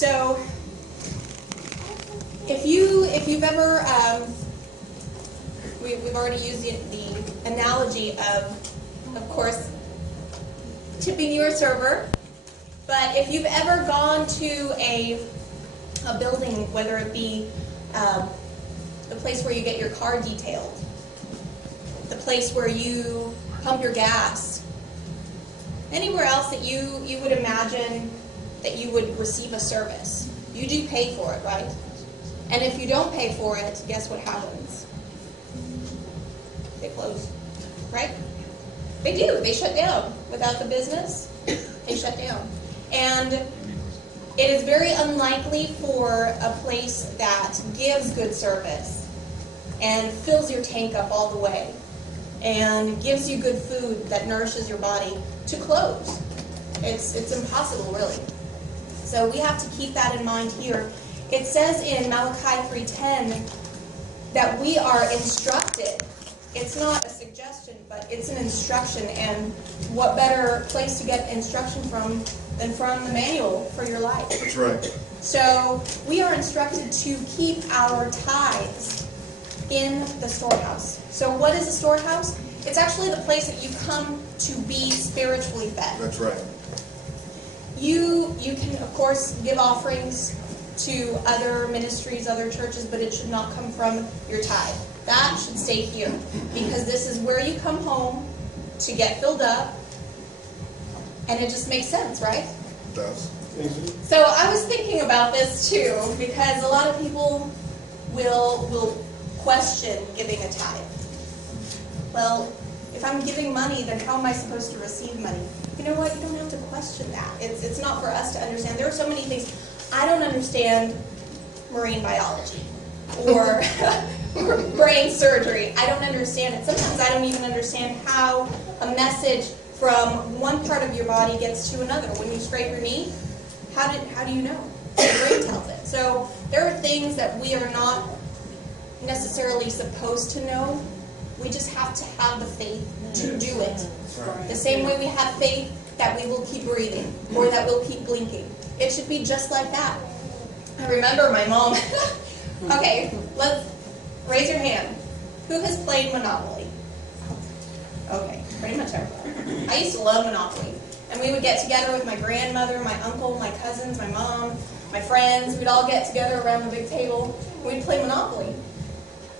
So if you've ever, we've already used the analogy of course, tipping your server. But if you've ever gone to a building, whether it be the place where you get your car detailed, the place where you pump your gas, anywhere else that you would imagine that you would receive a service, you do pay for it, right? And if you don't pay for it, guess what happens? They close, right? They do. They shut down. Without the business, they shut down. And it is very unlikely for a place that gives good service and fills your tank up all the way and gives you good food that nourishes your body to close. It's impossible, really. So we have to keep that in mind here. It says in Malachi 3:10 that we are instructed. It's not a suggestion, but it's an instruction. And what better place to get instruction from than from the manual for your life? That's right. So we are instructed to keep our tithes in the storehouse. So what is a storehouse? It's actually the place that you come to be spiritually fed. That's right. You can, of course, give offerings to other ministries, other churches, but it should not come from your tithe. That should stay here, because this is where you come home to get filled up, and it just makes sense, right? It does. So I was thinking about this too, because a lot of people will question giving a tithe. Well, if I'm giving money, then how am I supposed to receive money? You know what? You don't have to question that. It's not for us to understand. There are so many things. I don't understand marine biology or brain surgery. I don't understand it. Sometimes I don't even understand how a message from one part of your body gets to another. When you scrape your knee, how do you know? The brain tells it. So there are things that we are not necessarily supposed to know. We just have to have the faith to do it. The same way we have faith that we will keep breathing or that we'll keep blinking. It should be just like that. I remember my mom. Okay, let's raise your hand. Who has played Monopoly? Okay, pretty much everyone. I used to love Monopoly. And we would get together with my grandmother, my uncle, my cousins, my mom, my friends. We'd all get together around the big table. We'd play Monopoly.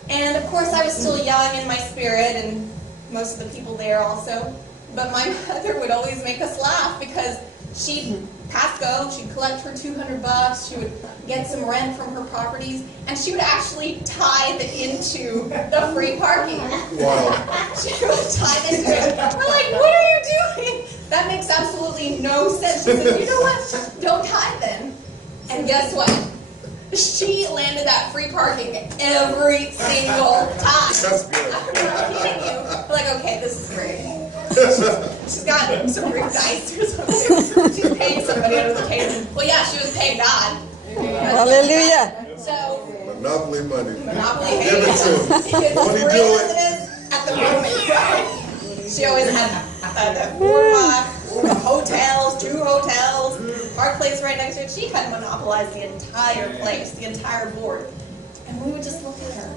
And of course I was still young in my spirit, and most of the people there also. But my mother would always make us laugh because she'd pass go, she'd collect her $200, she would get some rent from her properties, and she would actually tithe into the free parking. Wow. She would tithe into it. We're like, what are you doing? That makes absolutely no sense. She said, you know what? Don't tithe then. And guess what? She landed that free parking every single time. That's good. I'm not kidding you. We're like, okay, this is great. She's got some rigged dice or something. She's paying somebody under the table. Well, yeah, she was paying God. Hallelujah. So, Monopoly money. Monopoly Give it to him. It's as Won't he real do as it? it is at the moment. She always had the hotels, 2 hotels, park place right next to it. She had monopolized the entire place, the entire board. And we would just look at her.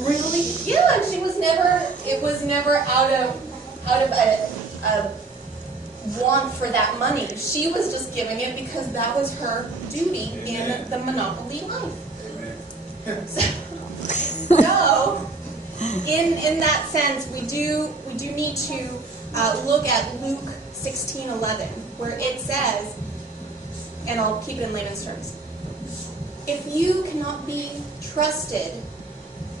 Really? Yeah, and she was never, it was never out of a want for that money. She was just giving it because that was her duty in the Monopoly life. So in that sense, we do need to look at Luke 16:11, where it says, and I'll keep it in layman's terms, if you cannot be trusted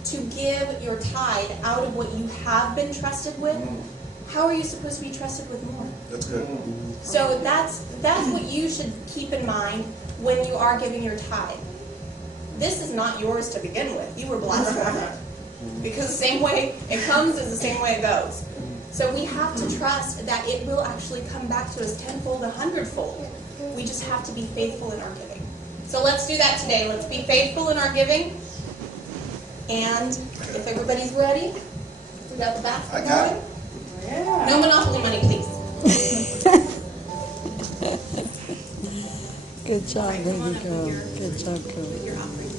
to give your tithe out of what you have been trusted with, how are you supposed to be trusted with more? That's good. So that's what you should keep in mind when you are giving your tithe. This is not yours to begin with. You were blessed with it. Because the same way it comes is the same way it goes. So we have to trust that it will actually come back to us tenfold, 100-fold. We just have to be faithful in our giving. So let's do that today. Let's be faithful in our giving. And if everybody's ready, we got the basket going. No Monopoly money, please. Good job, baby girl. Good job, girl. with your offering.